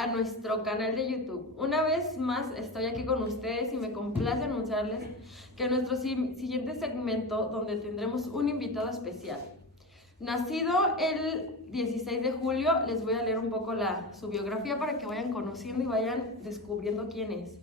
a nuestro canal de YouTube. Una vez más estoy aquí con ustedes y me complace anunciarles que en nuestro siguiente segmento, donde tendremos un invitado especial. Nacido el 16 de julio, les voy a leer un poco su biografía para que vayan conociendo y vayan descubriendo quién es.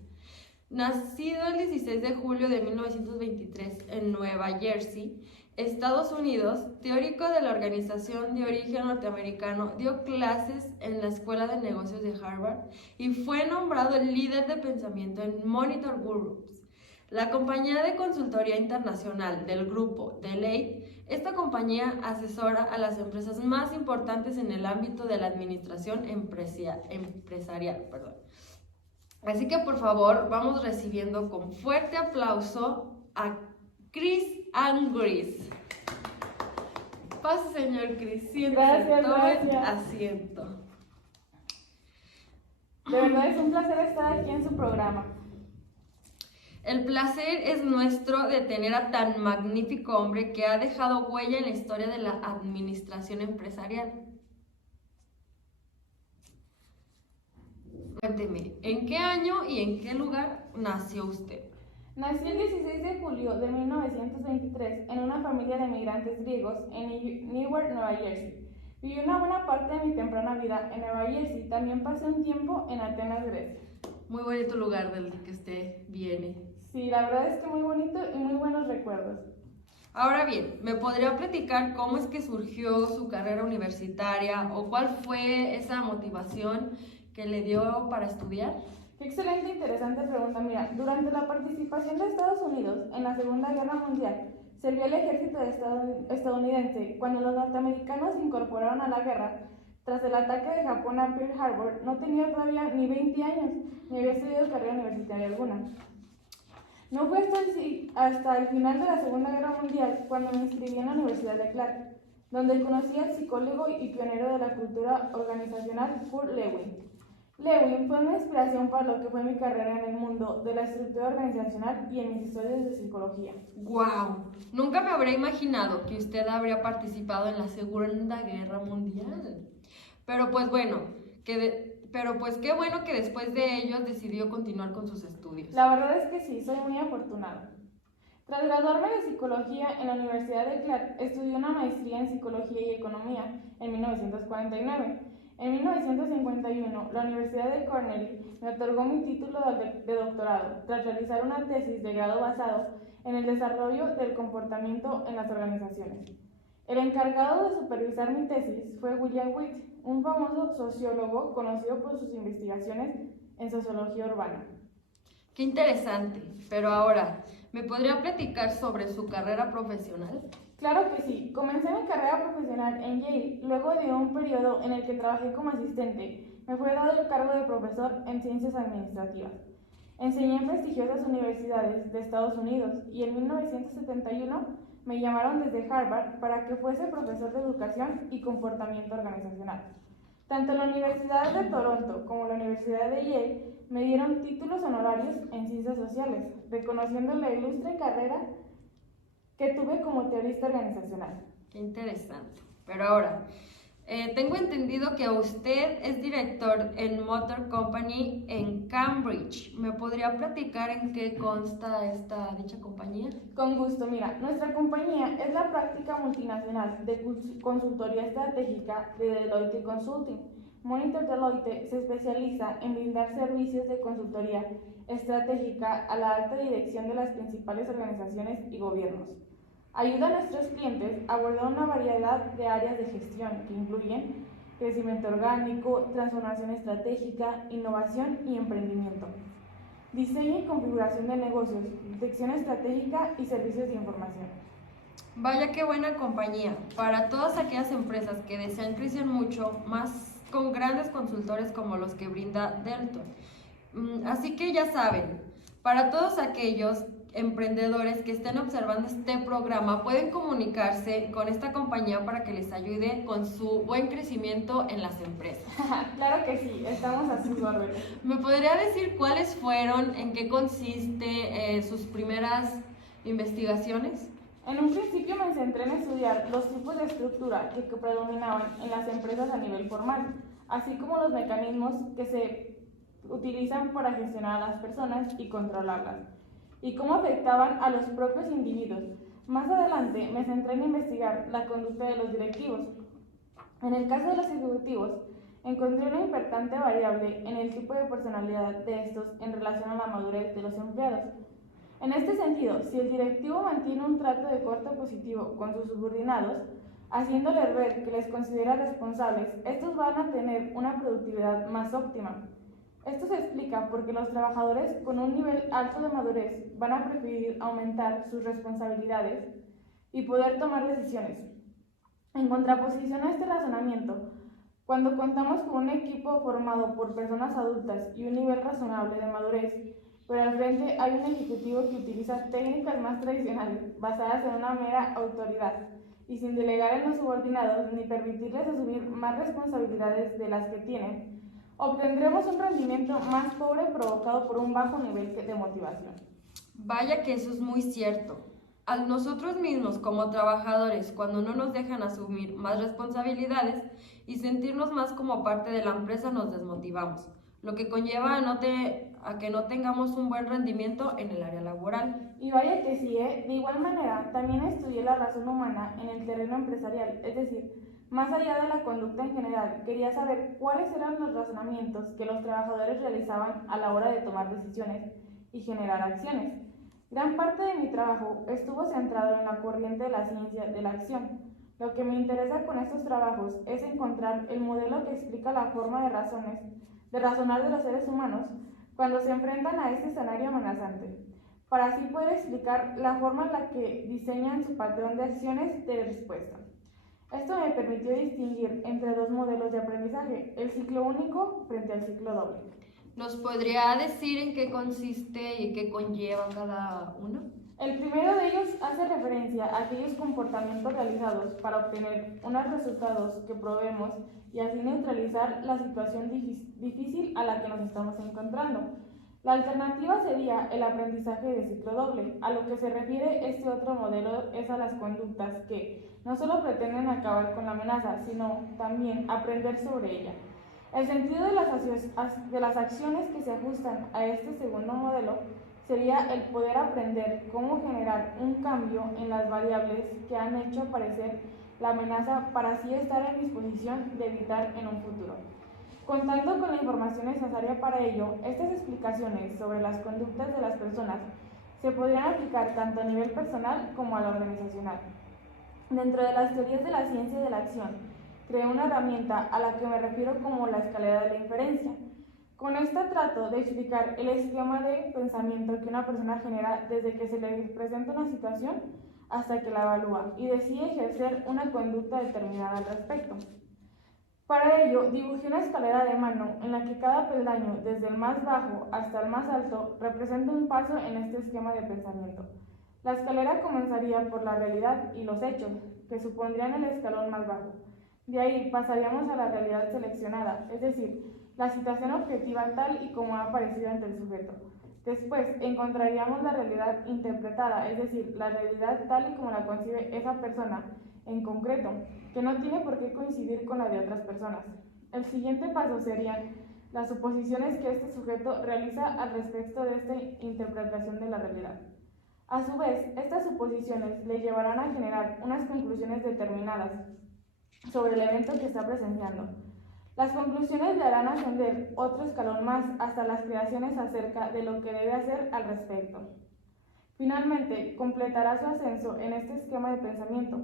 Nacido el 16 de julio de 1923 en Nueva Jersey, Estados Unidos, teórico de la Organización de Origen Norteamericano, dio clases en la Escuela de Negocios de Harvard y fue nombrado el líder de pensamiento en Monitor Groups, la compañía de consultoría internacional del grupo Deloitte. Esta compañía asesora a las empresas más importantes en el ámbito de la administración empresarial. Así que por favor vamos recibiendo con fuerte aplauso a Chris Angris. Pase, señor Chris, siéntese, tome asiento. De verdad es un placer estar aquí en su programa. El placer es nuestro de tener a tan magnífico hombre que ha dejado huella en la historia de la administración empresarial. Cuénteme, ¿en qué año y en qué lugar nació usted? Nací el 16 de julio de 1923 en una familia de migrantes griegos en Newark, Nueva Jersey. Viví una buena parte de mi temprana vida en Nueva Jersey. También pasé un tiempo en Atenas, Grecia. Muy bonito lugar del que usted viene. Sí, la verdad es que muy bonito y muy buenos recuerdos. Ahora bien, ¿me podría platicar cómo es que surgió su carrera universitaria o cuál fue esa motivación que le dio para estudiar? Qué excelente e interesante pregunta. Mira, durante la participación de Estados Unidos en la Segunda Guerra Mundial, sirvió el ejército estadounidense. Cuando los norteamericanos se incorporaron a la guerra, tras el ataque de Japón a Pearl Harbor, no tenía todavía ni 20 años, ni había estudiado carrera universitaria alguna. No fue hasta el final de la Segunda Guerra Mundial cuando me inscribí en la Universidad de Clark, donde conocí al psicólogo y pionero de la cultura organizacional Kurt Lewin. Lewin fue una inspiración para lo que fue mi carrera en el mundo de la estructura organizacional y en mis estudios de psicología. ¡Wow! Nunca me habría imaginado que usted habría participado en la Segunda Guerra Mundial. Pero pues qué bueno que después de ello decidió continuar con sus estudios. La verdad es que sí, soy muy afortunada. Tras graduarme de psicología en la Universidad de Clark, estudié una maestría en psicología y economía en 1949. En 1951, la Universidad de Cornell me otorgó mi título de doctorado, tras realizar una tesis de grado basado en el desarrollo del comportamiento en las organizaciones. El encargado de supervisar mi tesis fue William Witt, un famoso sociólogo conocido por sus investigaciones en sociología urbana. ¡Qué interesante! Pero ahora, ¿me podría platicar sobre su carrera profesional? Claro que sí. Comencé mi carrera profesional en Yale. Luego de un periodo en el que trabajé como asistente, me fue dado el cargo de profesor en ciencias administrativas. Enseñé en prestigiosas universidades de Estados Unidos y en 1971 me llamaron desde Harvard para que fuese profesor de educación y comportamiento organizacional. Tanto la Universidad de Toronto como la Universidad de Yale me dieron títulos honorarios en ciencias sociales, reconociendo la ilustre carrera que tuve como teorista organizacional. Qué interesante. Pero ahora, tengo entendido que usted es director en Motor Company en Cambridge. ¿Me podría platicar en qué consta dicha compañía? Con gusto. Mira, nuestra compañía es la práctica multinacional de consultoría estratégica de Deloitte Consulting. Monitor Deloitte se especializa en brindar servicios de consultoría estratégica a la alta dirección de las principales organizaciones y gobiernos. Ayuda a nuestros clientes a abordar una variedad de áreas de gestión que incluyen crecimiento orgánico, transformación estratégica, innovación y emprendimiento, diseño y configuración de negocios, detección estratégica y servicios de información. Vaya qué buena compañía para todas aquellas empresas que desean crecer mucho más con grandes consultores como los que brinda Delton. Así que ya saben, para todos aquellos emprendedores que estén observando este programa pueden comunicarse con esta compañía para que les ayude con su buen crecimiento en las empresas. Claro que sí, estamos a sus órdenes. ¿Me podría decir cuáles fueron, en qué consiste sus primeras investigaciones? En un principio me centré en estudiar los tipos de estructura que predominaban en las empresas a nivel formal. así como los mecanismos que se utilizan para gestionar a las personas y controlarlas, y cómo afectaban a los propios individuos. Más adelante me centré en investigar la conducta de los directivos. En el caso de los ejecutivos, encontré una importante variable en el tipo de personalidad de estos en relación a la madurez de los empleados. En este sentido, si el directivo mantiene un trato de corte positivo con sus subordinados, haciéndoles ver que les considera responsables, estos van a tener una productividad más óptima. Esto se explica porque los trabajadores con un nivel alto de madurez van a preferir aumentar sus responsabilidades y poder tomar decisiones. En contraposición a este razonamiento, cuando contamos con un equipo formado por personas adultas y un nivel razonable de madurez, pero al frente hay un ejecutivo que utiliza técnicas más tradicionales, basadas en una mera autoridad, y sin delegar en los subordinados ni permitirles asumir más responsabilidades de las que tienen, obtendremos un rendimiento más pobre provocado por un bajo nivel de motivación. Vaya que eso es muy cierto. A nosotros mismos como trabajadores, cuando no nos dejan asumir más responsabilidades y sentirnos más como parte de la empresa, nos desmotivamos, lo que conlleva a que no tengamos un buen rendimiento en el área laboral. Y vaya que sí, de igual manera, también estudié la razón humana en el terreno empresarial, es decir, más allá de la conducta en general, quería saber cuáles eran los razonamientos que los trabajadores realizaban a la hora de tomar decisiones y generar acciones. Gran parte de mi trabajo estuvo centrado en la corriente de la ciencia de la acción. Lo que me interesa con estos trabajos es encontrar el modelo que explica la forma de razonar de los seres humanos cuando se enfrentan a este escenario amenazante, para así poder explicar la forma en la que diseñan su patrón de acciones de respuesta. Esto me permitió distinguir entre dos modelos de aprendizaje, el ciclo único frente al ciclo doble. ¿Nos podría decir en qué consiste y qué conlleva cada uno? El primero de ellos hace referencia a aquellos comportamientos realizados para obtener unos resultados que probemos y así neutralizar la situación difícil a la que nos estamos encontrando. La alternativa sería el aprendizaje de ciclo doble. A lo que se refiere este otro modelo es a las conductas que no solo pretenden acabar con la amenaza, sino también aprender sobre ella. El sentido de las acciones que se ajustan a este segundo modelo sería el poder aprender cómo generar un cambio en las variables que han hecho aparecer la amenaza para así estar en disposición de evitar en un futuro. Contando con la información necesaria para ello, estas explicaciones sobre las conductas de las personas se podrían aplicar tanto a nivel personal como a la organizacional. Dentro de las teorías de la ciencia de la acción, creé una herramienta a la que me refiero como la escalera de la inferencia. Con esta trato de explicar el esquema de pensamiento que una persona genera desde que se le presenta una situación hasta que la evalúa y decide ejercer una conducta determinada al respecto. Para ello, dibujé una escalera de mano en la que cada peldaño, desde el más bajo hasta el más alto, representa un paso en este esquema de pensamiento. La escalera comenzaría por la realidad y los hechos, que supondrían el escalón más bajo. De ahí pasaríamos a la realidad seleccionada, es decir, la situación objetiva tal y como ha aparecido ante el sujeto. Después encontraríamos la realidad interpretada, es decir, la realidad tal y como la concibe esa persona en concreto, que no tiene por qué coincidir con la de otras personas. El siguiente paso serían las suposiciones que este sujeto realiza al respecto de esta interpretación de la realidad. A su vez, estas suposiciones le llevarán a generar unas conclusiones determinadas sobre el evento que está presenciando. Las conclusiones le harán ascender otro escalón más hasta las creaciones acerca de lo que debe hacer al respecto. Finalmente, completará su ascenso en este esquema de pensamiento,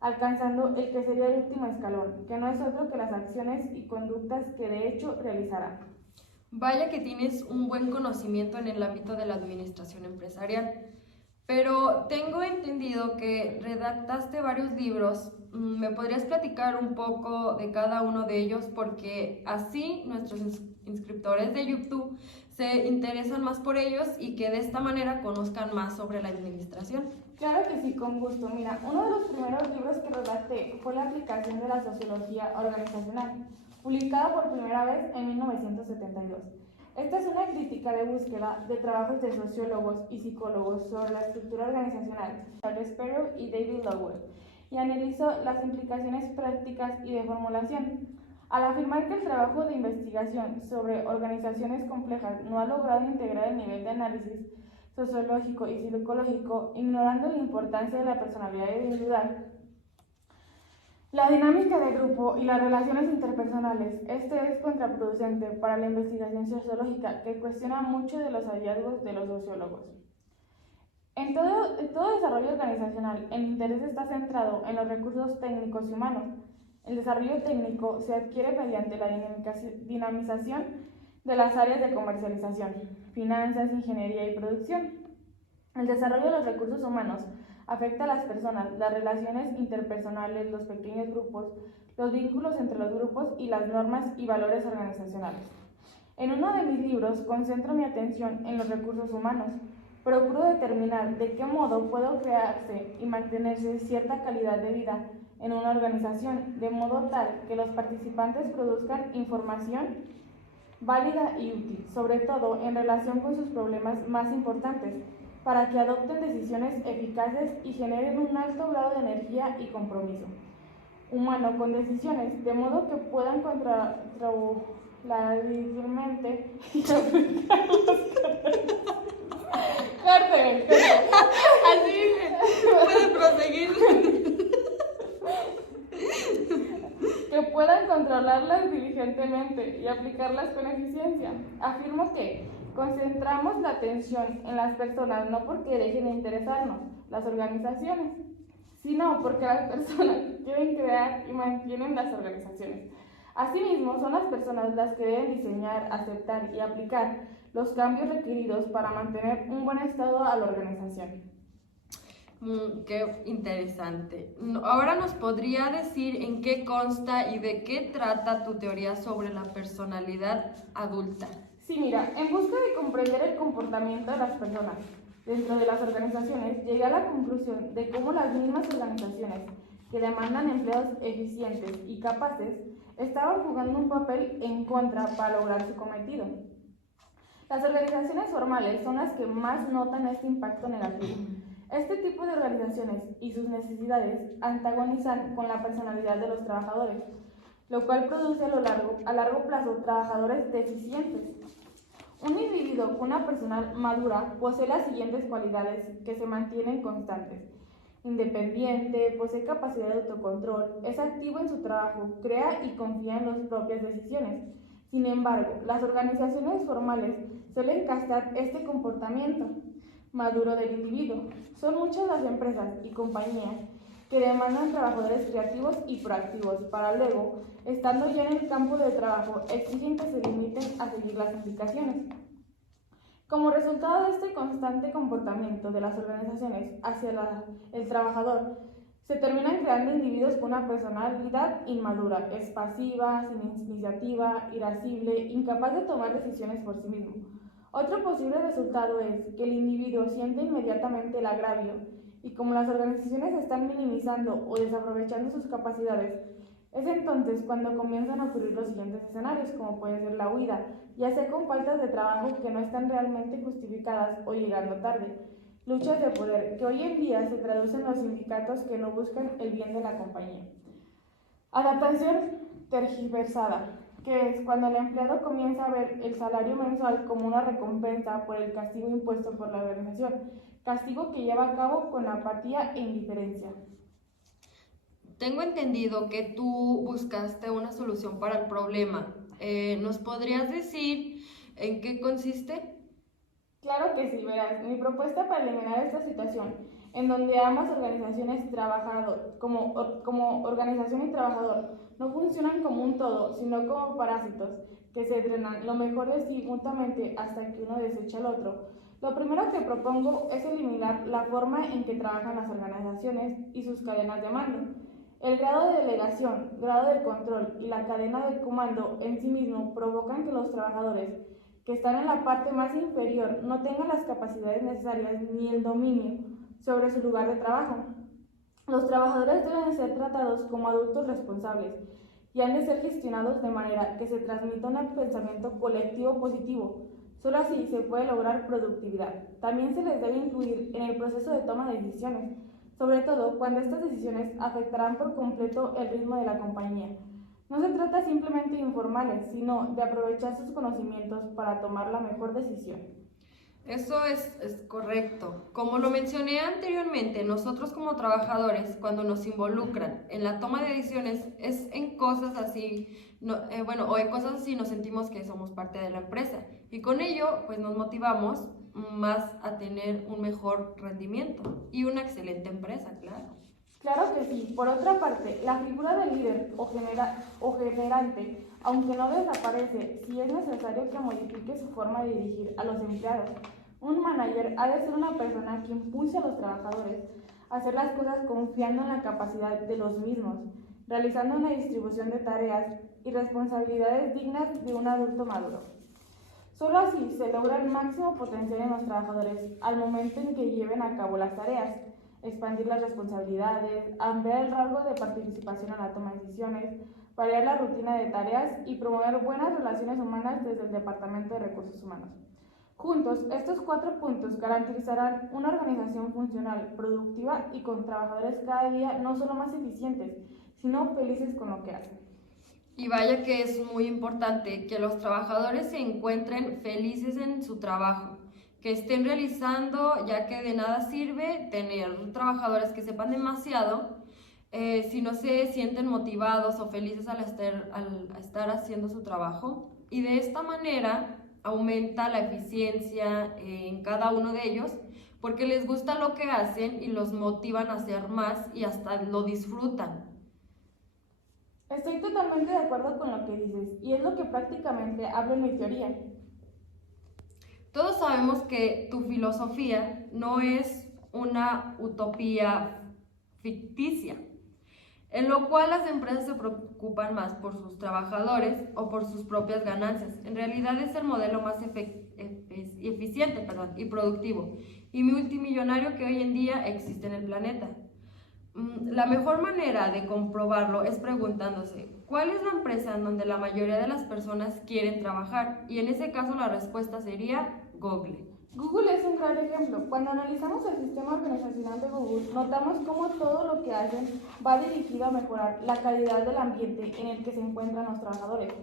alcanzando el que sería el último escalón, que no es otro que las acciones y conductas que de hecho realizará. Vaya que tienes un buen conocimiento en el ámbito de la administración empresarial, pero tengo entendido que redactaste varios libros. ¿Me podrías platicar un poco de cada uno de ellos? Porque así nuestros inscriptores de YouTube se interesan más por ellos y que de esta manera conozcan más sobre la administración. Claro que sí, con gusto. Mira, uno de los primeros libros que redacté fue La aplicación de la sociología organizacional, publicada por primera vez en 1972. Esta es una crítica de búsqueda de trabajos de sociólogos y psicólogos sobre la estructura organizacional, Charles Perrow y David Lowell, y analizó las implicaciones prácticas y de formulación. Al afirmar que el trabajo de investigación sobre organizaciones complejas no ha logrado integrar el nivel de análisis sociológico y psicológico, ignorando la importancia de la personalidad individual, la dinámica de grupo y las relaciones interpersonales, este es contraproducente para la investigación sociológica que cuestiona mucho de los hallazgos de los sociólogos. En todo desarrollo organizacional, el interés está centrado en los recursos técnicos y humanos. El desarrollo técnico se adquiere mediante la dinamización de las áreas de comercialización, finanzas, ingeniería y producción. El desarrollo de los recursos humanos afecta a las personas, las relaciones interpersonales, los pequeños grupos, los vínculos entre los grupos y las normas y valores organizacionales. En uno de mis libros concentro mi atención en los recursos humanos. Procuro determinar de qué modo puedo crearse y mantenerse cierta calidad de vida en una organización, de modo tal que los participantes produzcan información válida y útil, sobre todo en relación con sus problemas más importantes, para que adopten decisiones eficaces y generen un alto grado de energía y compromiso humano con decisiones, de modo que puedan controlar difícilmente y aplicar los cárteles. Así puede proseguir. Que puedan controlarlas diligentemente y aplicarlas con eficiencia. Afirmo que concentramos la atención en las personas no porque dejen de interesarnos las organizaciones, sino porque las personas quieren crear y mantienen las organizaciones. Asimismo, son las personas las que deben diseñar, aceptar y aplicar los cambios requeridos para mantener un buen estado a la organización. Qué interesante. Ahora nos podría decir en qué consta y de qué trata tu teoría sobre la personalidad adulta. Sí, mira, en busca de comprender el comportamiento de las personas dentro de las organizaciones, llegué a la conclusión de cómo las mismas organizaciones que demandan empleados eficientes y capaces estaban jugando un papel en contra para lograr su cometido. Las organizaciones formales son las que más notan este impacto negativo. Este tipo de organizaciones y sus necesidades antagonizan con la personalidad de los trabajadores, lo cual produce a largo plazo trabajadores deficientes. Un individuo con una personalidad madura posee las siguientes cualidades que se mantienen constantes: independiente, posee capacidad de autocontrol, es activo en su trabajo, crea y confía en las propias decisiones. Sin embargo, las organizaciones formales suelen castrar este comportamiento maduro del individuo. Son muchas las empresas y compañías que demandan trabajadores creativos y proactivos para luego, estando ya en el campo de trabajo, exigen que se limiten a seguir las indicaciones. Como resultado de este constante comportamiento de las organizaciones hacia el trabajador, se terminan creando individuos con una personalidad inmadura, es pasiva, sin iniciativa, irascible, incapaz de tomar decisiones por sí mismo. Otro posible resultado es que el individuo siente inmediatamente el agravio y como las organizaciones están minimizando o desaprovechando sus capacidades, es entonces cuando comienzan a ocurrir los siguientes escenarios, como puede ser la huida, ya sea con faltas de trabajo que no están realmente justificadas o llegando tarde, luchas de poder que hoy en día se traducen en los sindicatos que no buscan el bien de la compañía. Adaptación tergiversada, que es cuando el empleado comienza a ver el salario mensual como una recompensa por el castigo impuesto por la organización, castigo que lleva a cabo con apatía e indiferencia. Tengo entendido que tú buscaste una solución para el problema. ¿Nos podrías decir en qué consiste? Claro que sí, verás. Mi propuesta para eliminar esta situación, en donde ambas organizaciones como organización y trabajador no funcionan como un todo, sino como parásitos que se drenan lo mejor de sí mutuamente hasta que uno desecha al otro. Lo primero que propongo es eliminar la forma en que trabajan las organizaciones y sus cadenas de mando. El grado de delegación, grado de control y la cadena de comando en sí mismo provocan que los trabajadores que están en la parte más inferior no tengan las capacidades necesarias ni el dominio sobre su lugar de trabajo. Los trabajadores deben ser tratados como adultos responsables y han de ser gestionados de manera que se transmita un pensamiento colectivo positivo. Solo así se puede lograr productividad. También se les debe incluir en el proceso de toma de decisiones, sobre todo cuando estas decisiones afectarán por completo el ritmo de la compañía. No se trata simplemente de informarles, sino de aprovechar sus conocimientos para tomar la mejor decisión. Eso es correcto. Como lo mencioné anteriormente, nosotros como trabajadores, cuando nos involucran en la toma de decisiones, es en cosas así, o en cosas así nos sentimos que somos parte de la empresa. Y con ello, pues nos motivamos más a tener un mejor rendimiento y una excelente empresa, claro. Claro que sí. Por otra parte, la figura del líder o generante, aunque no desaparece, sí es necesario que modifique su forma de dirigir a los empleados. Un manager ha de ser una persona que impulse a los trabajadores a hacer las cosas confiando en la capacidad de los mismos, realizando una distribución de tareas y responsabilidades dignas de un adulto maduro. Solo así se logra el máximo potencial en los trabajadores al momento en que lleven a cabo las tareas, expandir las responsabilidades, ampliar el rango de participación en la toma de decisiones, variar la rutina de tareas y promover buenas relaciones humanas desde el Departamento de Recursos Humanos. Juntos, estos 4 puntos garantizarán una organización funcional, productiva y con trabajadores cada día no solo más eficientes, sino felices con lo que hacen. Y vaya que es muy importante que los trabajadores se encuentren felices en su trabajo, que estén realizando, ya que de nada sirve tener trabajadores que sepan demasiado si no se sienten motivados o felices al estar haciendo su trabajo. Y de esta manera aumenta la eficiencia en cada uno de ellos porque les gusta lo que hacen y los motivan a hacer más y hasta lo disfrutan. Estoy totalmente de acuerdo con lo que dices y es lo que prácticamente hablo en mi teoría. Todos sabemos que tu filosofía no es una utopía ficticia, en lo cual las empresas se preocupan más por sus trabajadores o por sus propias ganancias. En realidad es el modelo más eficiente y productivo y multimillonario que hoy en día existe en el planeta. La mejor manera de comprobarlo es preguntándose, ¿cuál es la empresa en donde la mayoría de las personas quieren trabajar? Y en ese caso la respuesta sería Google. Google es un gran ejemplo. Cuando analizamos el sistema organizacional de Google, notamos cómo todo lo que hacen va dirigido a mejorar la calidad del ambiente en el que se encuentran los trabajadores,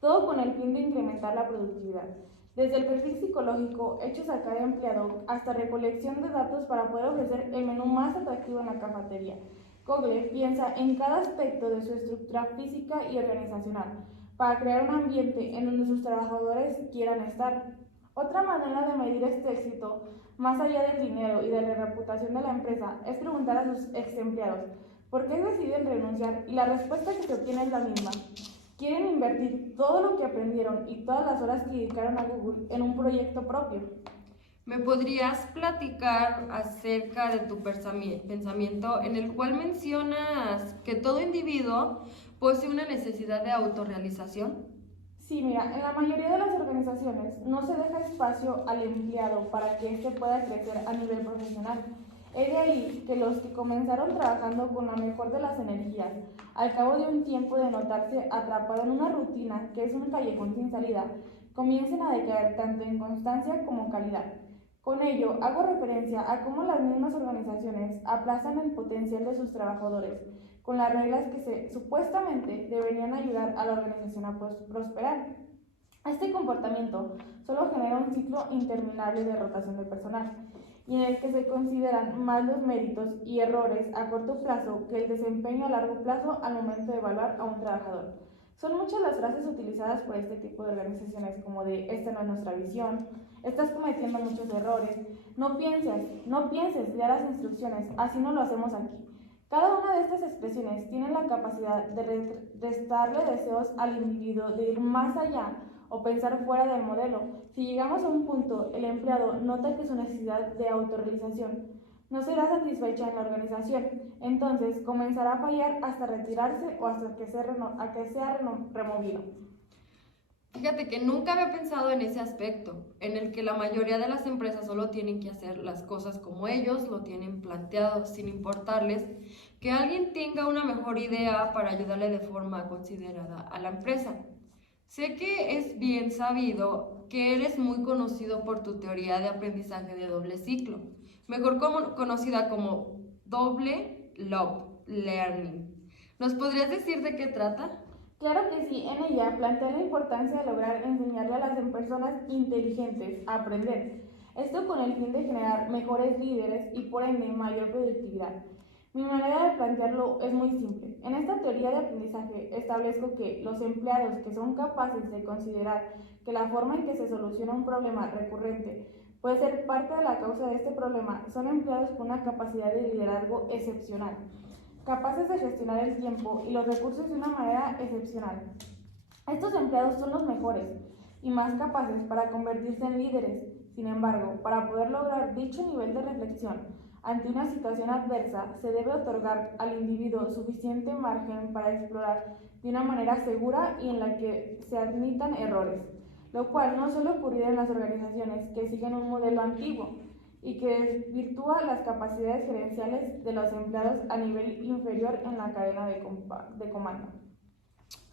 todo con el fin de incrementar la productividad. Desde el perfil psicológico, hechos a cada empleado, hasta recolección de datos para poder ofrecer el menú más atractivo en la cafetería. Google piensa en cada aspecto de su estructura física y organizacional para crear un ambiente en donde sus trabajadores quieran estar. Otra manera de medir este éxito, más allá del dinero y de la reputación de la empresa, es preguntar a sus ex empleados por qué deciden renunciar y la respuesta que se obtiene es la misma. Quieren invertir todo lo que aprendieron y todas las horas que dedicaron a Google en un proyecto propio. ¿Me podrías platicar acerca de tu pensamiento en el cual mencionas que todo individuo posee una necesidad de autorrealización? Sí, mira, en la mayoría de las organizaciones no se deja espacio al empleado para que éste pueda crecer a nivel profesional. Es de ahí que los que comenzaron trabajando con la mejor de las energías, al cabo de un tiempo de notarse atrapado en una rutina que es un callejón sin salida, comiencen a decaer tanto en constancia como calidad. Con ello, hago referencia a cómo las mismas organizaciones aplazan el potencial de sus trabajadores, con las reglas que supuestamente deberían ayudar a la organización a prosperar. Este comportamiento solo genera un ciclo interminable de rotación de personal, y en el que se consideran más los méritos y errores a corto plazo que el desempeño a largo plazo al momento de evaluar a un trabajador. Son muchas las frases utilizadas por este tipo de organizaciones como de esta no es nuestra visión, estás cometiendo muchos errores, no pienses, lea las instrucciones, así no lo hacemos aquí. Cada una de estas expresiones tiene la capacidad de restarle deseos al individuo de ir más allá o pensar fuera del modelo. Si llegamos a un punto, el empleado nota que su necesidad de autorrealización no será satisfecha en la organización, entonces comenzará a fallar hasta retirarse o hasta que sea removido. Fíjate que nunca había pensado en ese aspecto, en el que la mayoría de las empresas solo tienen que hacer las cosas como ellos lo tienen planteado, sin importarles que alguien tenga una mejor idea para ayudarle de forma considerada a la empresa. Sé que es bien sabido que eres muy conocido por tu teoría de aprendizaje de doble ciclo, mejor conocida como Double Loop Learning. ¿Nos podrías decir de qué trata? Claro que sí, en ella plantea la importancia de lograr enseñarle a las personas inteligentes a aprender, esto con el fin de generar mejores líderes y por ende mayor productividad. Mi manera de plantearlo es muy simple. En esta teoría de aprendizaje establezco que los empleados que son capaces de considerar que la forma en que se soluciona un problema recurrente puede ser parte de la causa de este problema son empleados con una capacidad de liderazgo excepcional, capaces de gestionar el tiempo y los recursos de una manera excepcional. Estos empleados son los mejores y más capaces para convertirse en líderes. Sin embargo, para poder lograr dicho nivel de reflexión ante una situación adversa, se debe otorgar al individuo suficiente margen para explorar de una manera segura y en la que se admitan errores, lo cual no suele ocurrir en las organizaciones que siguen un modelo antiguo y que desvirtúa las capacidades gerenciales de los empleados a nivel inferior en la cadena de comando.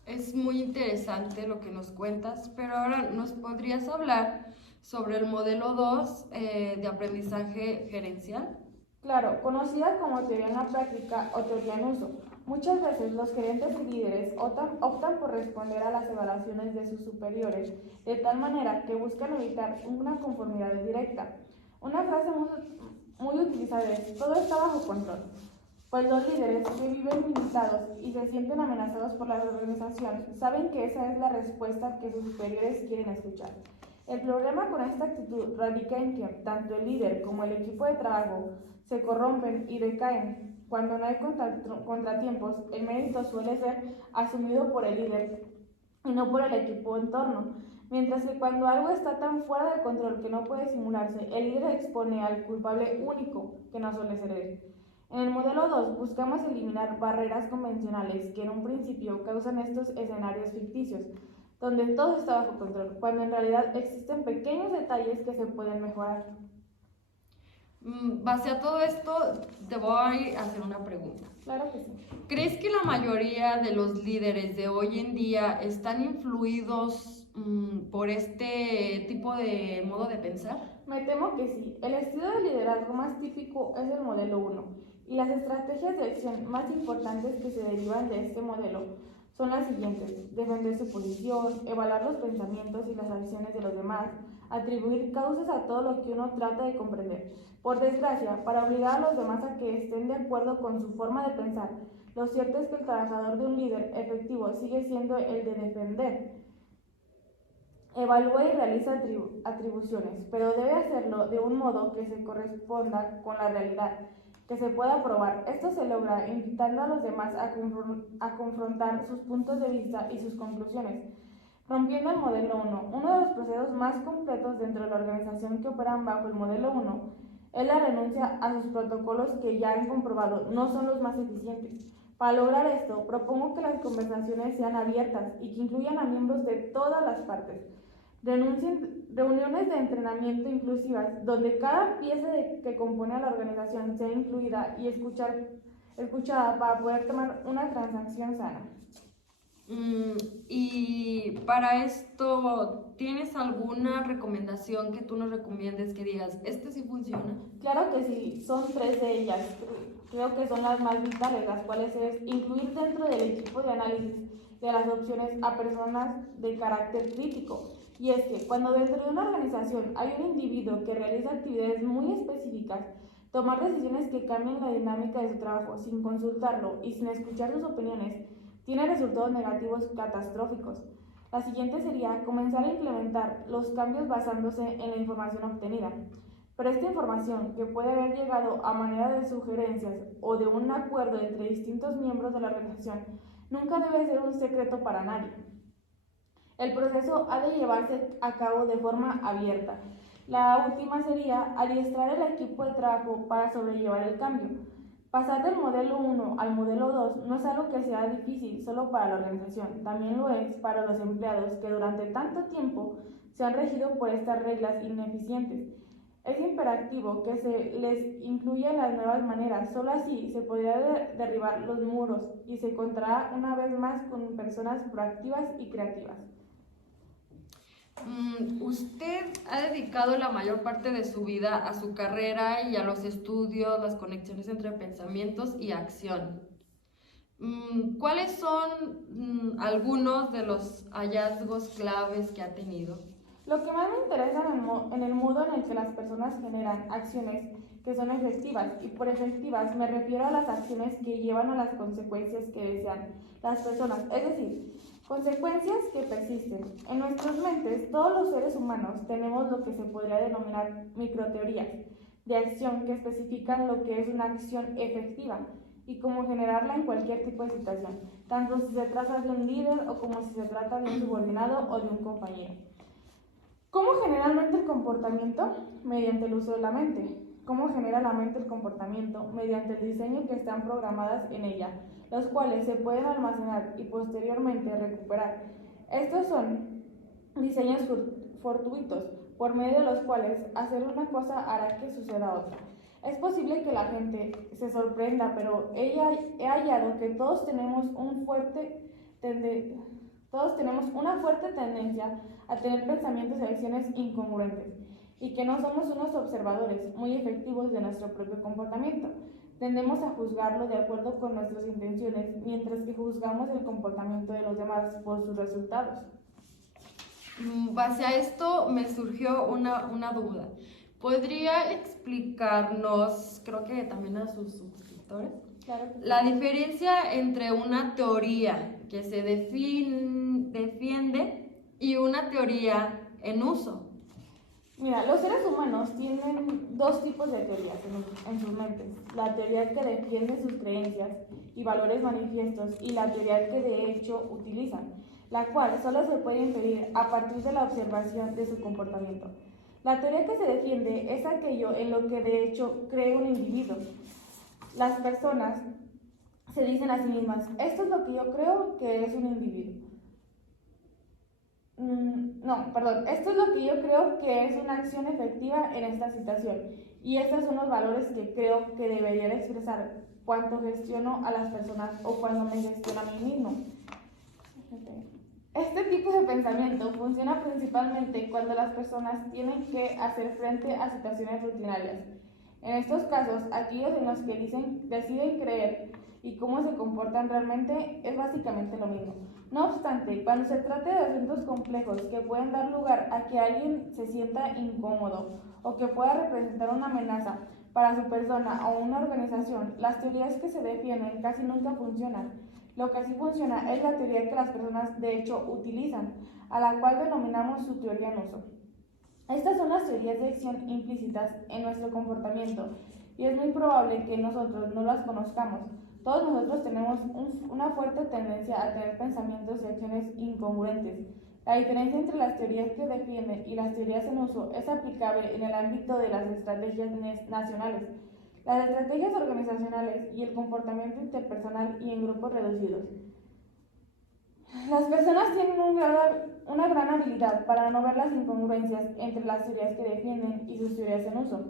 Es muy interesante lo que nos cuentas, pero ahora nos podrías hablar sobre el modelo 2 de aprendizaje gerencial. Claro, conocida como teoría en la práctica o teoría en uso. Muchas veces los gerentes y líderes optan por responder a las evaluaciones de sus superiores de tal manera que buscan evitar una conformidad directa. Una frase muy utilizada es: todo está bajo control. Pues los líderes que viven limitados y se sienten amenazados por la organización saben que esa es la respuesta que sus superiores quieren escuchar. El problema con esta actitud radica en que tanto el líder como el equipo de trabajo se corrompen y decaen. Cuando no hay contratiempos, el mérito suele ser asumido por el líder y no por el equipo en torno. Mientras que cuando algo está tan fuera de control que no puede simularse, el líder expone al culpable único, que no suele ser él. En el modelo 2 buscamos eliminar barreras convencionales que en un principio causan estos escenarios ficticios, donde todo está bajo control, cuando en realidad existen pequeños detalles que se pueden mejorar. Base a todo esto, te voy a hacer una pregunta. Claro que sí. ¿Crees que la mayoría de los líderes de hoy en día están influidos por este tipo de modo de pensar? Me temo que sí. El estilo de liderazgo más típico es el modelo 1, y las estrategias de acción más importantes que se derivan de este modelo son las siguientes: defender su posición, evaluar los pensamientos y las acciones de los demás, atribuir causas a todo lo que uno trata de comprender. Por desgracia, para obligar a los demás a que estén de acuerdo con su forma de pensar, lo cierto es que el trabajador de un líder efectivo sigue siendo el de defender, evalúa y realiza atribuciones, pero debe hacerlo de un modo que se corresponda con la realidad, que se pueda probar. Esto se logra invitando a los demás a confrontar sus puntos de vista y sus conclusiones. Rompiendo el modelo 1, uno de los procesos más completos dentro de la organización que operan bajo el modelo 1 es la renuncia a sus protocolos que ya han comprobado no son los más eficientes. Para lograr esto, propongo que las conversaciones sean abiertas y que incluyan a miembros de todas las partes. Reuniones de entrenamiento inclusivas, donde cada pieza que compone a la organización sea incluida y escuchada para poder tomar una transacción sana. Y para esto, ¿tienes alguna recomendación que tú nos recomiendes que digas, este sí funciona? Claro que sí, son 3 de ellas. Creo que son las más vitales, las cuales es incluir dentro del equipo de análisis de las opciones a personas de carácter crítico. Y es que cuando dentro de una organización hay un individuo que realiza actividades muy específicas, tomar decisiones que cambien la dinámica de su trabajo sin consultarlo y sin escuchar sus opiniones tiene resultados negativos catastróficos. La siguiente sería comenzar a implementar los cambios basándose en la información obtenida. Pero esta información, que puede haber llegado a manera de sugerencias o de un acuerdo entre distintos miembros de la organización, nunca debe ser un secreto para nadie. El proceso ha de llevarse a cabo de forma abierta. La última sería adiestrar el equipo de trabajo para sobrellevar el cambio. Pasar del modelo 1 al modelo 2 no es algo que sea difícil solo para la organización, también lo es para los empleados que durante tanto tiempo se han regido por estas reglas ineficientes. Es imperativo que se les incluya en las nuevas maneras, solo así se podrá derribar los muros y se contará una vez más con personas proactivas y creativas. Usted ha dedicado la mayor parte de su vida a su carrera y a los estudios, las conexiones entre pensamientos y acción. ¿Cuáles son algunos de los hallazgos claves que ha tenido? Lo que más me interesa en el modo en el que las personas generan acciones que son efectivas, y por efectivas me refiero a las acciones que llevan a las consecuencias que desean las personas, es decir, consecuencias que persisten. En nuestras mentes, todos los seres humanos tenemos lo que se podría denominar microteorías de acción que especifican lo que es una acción efectiva y cómo generarla en cualquier tipo de situación, tanto si se trata de un líder o como si se trata de un subordinado o de un compañero. ¿Cómo genera la mente el comportamiento? Mediante el uso de la mente. ¿Cómo genera la mente el comportamiento? Mediante el diseño que están programadas en ella, los cuales se pueden almacenar y posteriormente recuperar. Estos son diseños fortuitos, por medio de los cuales hacer una cosa hará que suceda otra. Es posible que la gente se sorprenda, pero he hallado que todos tenemos una fuerte tendencia a tener pensamientos y acciones incongruentes, y que no somos unos observadores muy efectivos de nuestro propio comportamiento. Tendemos a juzgarlo de acuerdo con nuestras intenciones, mientras que juzgamos el comportamiento de los demás por sus resultados. Base a esto me surgió una duda. ¿Podría explicarnos, creo que también a sus suscriptores, Claro. la diferencia entre una teoría que se defiende y una teoría en uso? Mira, los seres humanos tienen dos tipos de teorías en sus mentes: la teoría que defiende sus creencias y valores manifiestos, y la teoría que de hecho utilizan, la cual solo se puede inferir a partir de la observación de su comportamiento. La teoría que se defiende es aquello en lo que de hecho cree un individuo. Las personas se dicen a sí mismas: esto es lo que yo creo que es un individuo. Esto es lo que yo creo que es una acción efectiva en esta situación, y estos son los valores que creo que debería expresar cuando gestiono a las personas o cuando me gestiono a mí mismo. Este tipo de pensamiento funciona principalmente cuando las personas tienen que hacer frente a situaciones rutinarias. En estos casos, aquellos en los que deciden creer y cómo se comportan realmente es básicamente lo mismo. No obstante, cuando se trata de asuntos complejos que pueden dar lugar a que alguien se sienta incómodo o que pueda representar una amenaza para su persona o una organización, las teorías que se defienden casi nunca funcionan. Lo que sí funciona es la teoría que las personas de hecho utilizan, a la cual denominamos su teoría en uso. Estas son las teorías de acción implícitas en nuestro comportamiento, y es muy probable que nosotros no las conozcamos. Todos nosotros tenemos una fuerte tendencia a tener pensamientos y acciones incongruentes. La diferencia entre las teorías que defienden y las teorías en uso es aplicable en el ámbito de las estrategias nacionales, las estrategias organizacionales y el comportamiento interpersonal y en grupos reducidos. Las personas tienen una gran habilidad para no ver las incongruencias entre las teorías que defienden y sus teorías en uso.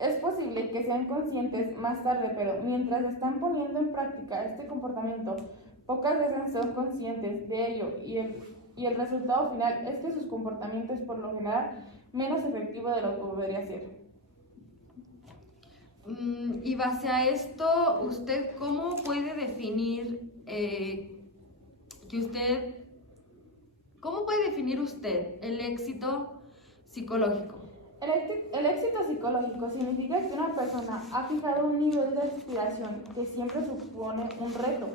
Es posible que sean conscientes más tarde, pero mientras están poniendo en práctica este comportamiento, pocas veces son conscientes de ello, y el resultado final es que sus comportamientos es por lo general menos efectivo de lo que podría ser. Y base a esto, ¿usted cómo puede definir usted el éxito psicológico? El éxito psicológico significa que una persona ha fijado un nivel de aspiración que siempre supone un reto,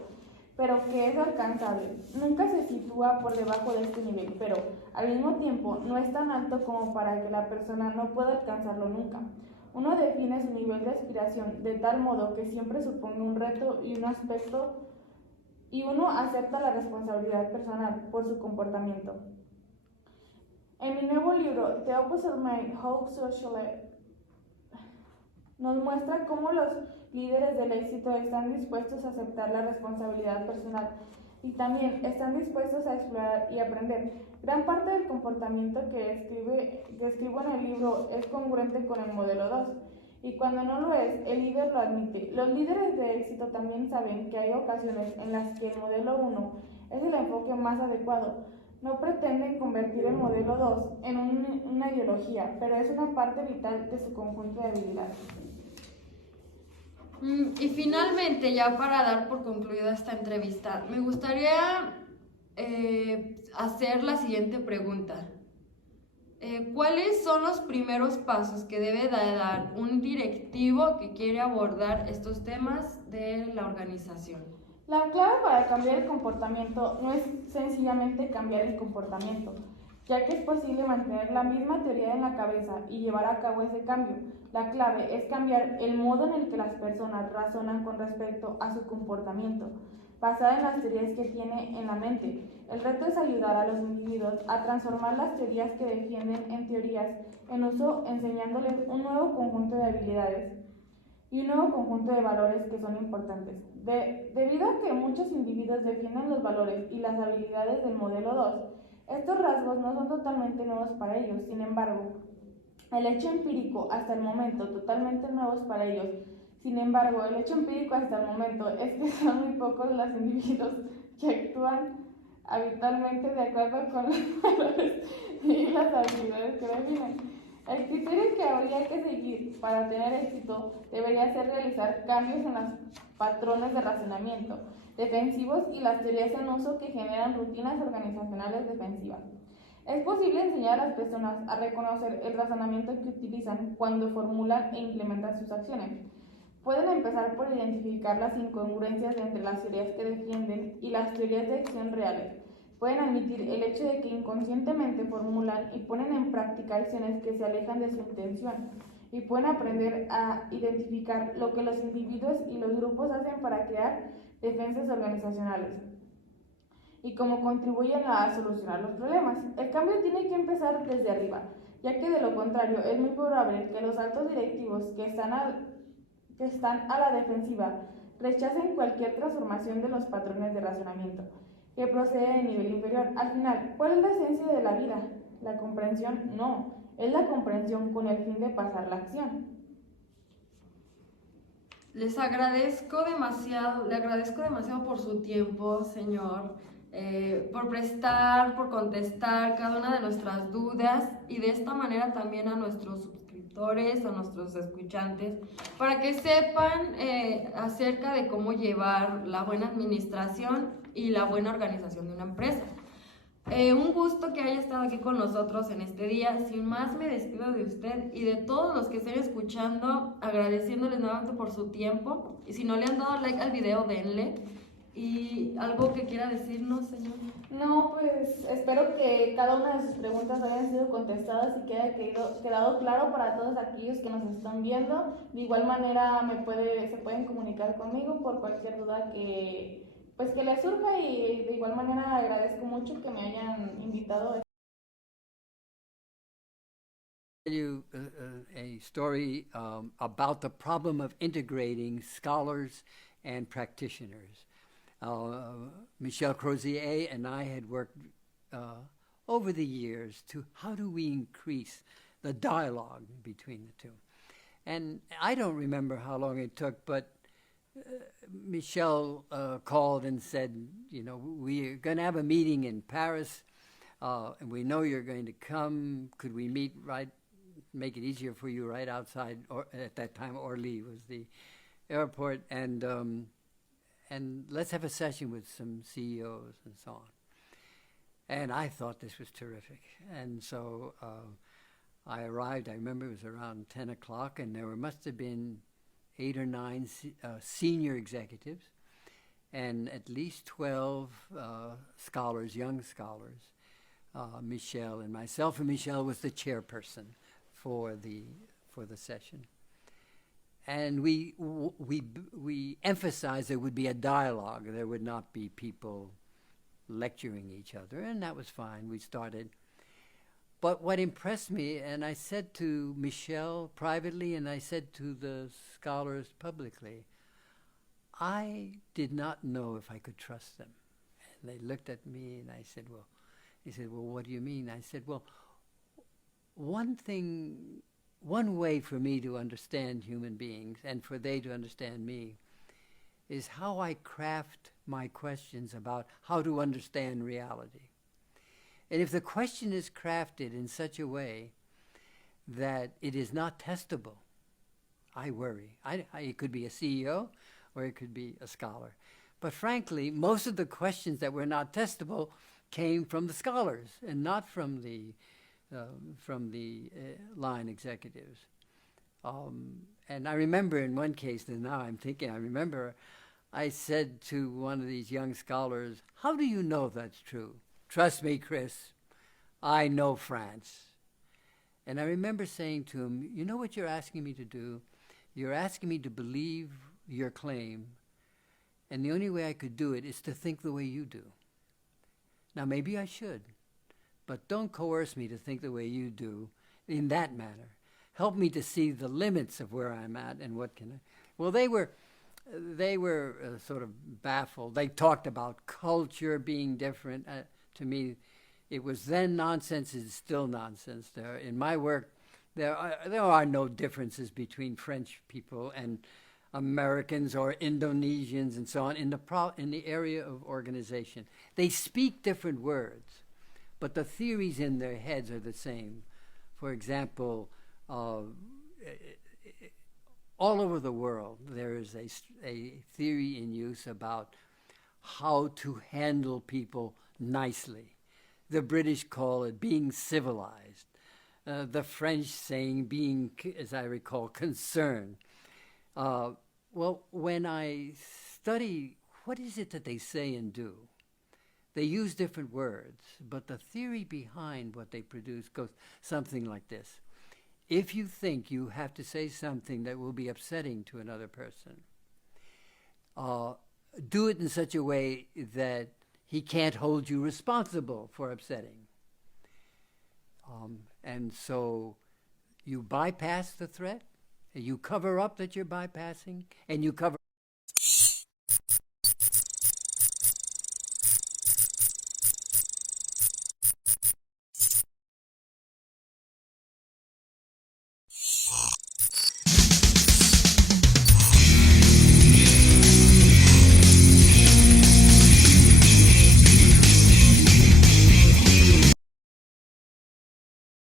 pero que es alcanzable. Nunca se sitúa por debajo de este nivel, pero al mismo tiempo no es tan alto como para que la persona no pueda alcanzarlo nunca. Uno define su nivel de aspiración de tal modo que siempre supone un reto y uno acepta la responsabilidad personal por su comportamiento. En mi nuevo libro, The Opposite Mind, How Socially, nos muestra cómo los líderes del éxito están dispuestos a aceptar la responsabilidad personal y también están dispuestos a explorar y aprender. Gran parte del comportamiento que escribo en el libro es congruente con el modelo 2, y cuando no lo es, el líder lo admite. Los líderes de éxito también saben que hay ocasiones en las que el modelo 1 es el enfoque más adecuado. No pretenden convertir el modelo 2 en una ideología, pero es una parte vital de su conjunto de habilidades. Y finalmente, ya para dar por concluida esta entrevista, me gustaría hacer la siguiente pregunta. ¿Cuáles son los primeros pasos que debe de dar un directivo que quiere abordar estos temas de la organización? La clave para cambiar el comportamiento no es sencillamente cambiar el comportamiento, ya que es posible mantener la misma teoría en la cabeza y llevar a cabo ese cambio. La clave es cambiar el modo en el que las personas razonan con respecto a su comportamiento, basada en las teorías que tiene en la mente. El reto es ayudar a los individuos a transformar las teorías que defienden en teorías en uso, enseñándoles un nuevo conjunto de habilidades y un nuevo conjunto de valores que son importantes. Debido a que muchos individuos defienden los valores y las habilidades del modelo 2, estos rasgos no son totalmente nuevos para ellos. Sin embargo, el hecho empírico hasta el momento totalmente nuevos para ellos. Sin embargo, el hecho empírico hasta el momento es que son muy pocos los individuos que actúan habitualmente de acuerdo con los valores y las habilidades que definen. El criterio que habría que seguir para tener éxito debería ser realizar cambios en los patrones de razonamiento defensivos y las teorías en uso que generan rutinas organizacionales defensivas. Es posible enseñar a las personas a reconocer el razonamiento que utilizan cuando formulan e implementan sus acciones. Pueden empezar por identificar las incongruencias entre las teorías que defienden y las teorías de acción reales. Pueden admitir el hecho de que inconscientemente formulan y ponen en práctica acciones que se alejan de su intención, y pueden aprender a identificar lo que los individuos y los grupos hacen para crear defensas organizacionales y cómo contribuyen a solucionar los problemas. El cambio tiene que empezar desde arriba, ya que de lo contrario es muy probable que los altos directivos que están a la defensiva rechacen cualquier transformación de los patrones de razonamiento que procede de nivel inferior. Al final, ¿cuál es la esencia de la vida? ¿La comprensión? No, es la comprensión con el fin de pasar la acción. Le agradezco demasiado por su tiempo, señor, por prestar, por contestar cada una de nuestras dudas y de esta manera también a nuestros suscriptores, a nuestros escuchantes, para que sepan acerca de cómo llevar la buena administración y la buena organización de una empresa. Un gusto que haya estado aquí con nosotros en este día. Sin más, me despido de usted y de todos los que estén escuchando, agradeciéndoles nuevamente por su tiempo. Y si no le han dado like al video, denle. ¿Y algo que quiera decirnos, señor? No, pues espero que cada una de sus preguntas hayan sido contestadas y que haya quedado claro para todos aquellos que nos están viendo. De igual manera se pueden comunicar conmigo por cualquier duda que les surja, y de igual manera agradezco mucho que me hayan invitado. Tell you a story about the problem of integrating scholars and practitioners. Michel Crozier and I had worked over the years to how do we increase the dialogue between the two. And I don't remember how long it took, but Michel called and said, you know, we're going to have a meeting in Paris, and we know you're going to come. Could we meet make it easier for you right outside, or at that time Orly was the airport, and let's have a session with some CEOs and so on. And I thought this was terrific. And so I arrived, I remember it was around 10 o'clock, and there must have been 8 or 9 senior executives and at least 12 scholars, young scholars, Michel and myself, and Michel was the chairperson for the session. And we emphasized there would be a dialogue. There would not be people lecturing each other, and that was fine. We started. But what impressed me, and I said to Michel privately, and I said to the scholars publicly, I did not know if I could trust them. And they looked at me, and I said, well, he said, well, what do you mean? I said, well, one way for me to understand human beings and for they to understand me is how I craft my questions about how to understand reality. And if the question is crafted in such a way that it is not testable, I worry. It could be a CEO or it could be a scholar. But frankly, most of the questions that were not testable came from the scholars and not from the line executives. And I remember in one case, and now I'm thinking, I remember I said to one of these young scholars, "How do you know that's true?" "Trust me, Chris, I know France." And I remember saying to him, "You know what you're asking me to do? You're asking me to believe your claim, and the only way I could do it is to think the way you do. Now, maybe I should, but don't coerce me to think the way you do in that manner. Help me to see the limits of where I'm at and what can I..." Well, they were sort of baffled. They talked about culture being different. To me, it was then nonsense. It's still nonsense. In my work, there are no differences between French people and Americans or Indonesians and so on in the area of organization. They speak different words, but the theories in their heads are the same. For example, all over the world, there is a theory in use about how to handle people nicely. The British call it being civilized. The French saying being, as I recall, concerned. Well, when I study what is it that they say and do, they use different words, but the theory behind what they produce goes something like this. If you think you have to say something that will be upsetting to another person, do it in such a way that he can't hold you responsible for upsetting. And so you bypass the threat, and you cover up that you're bypassing, and you cover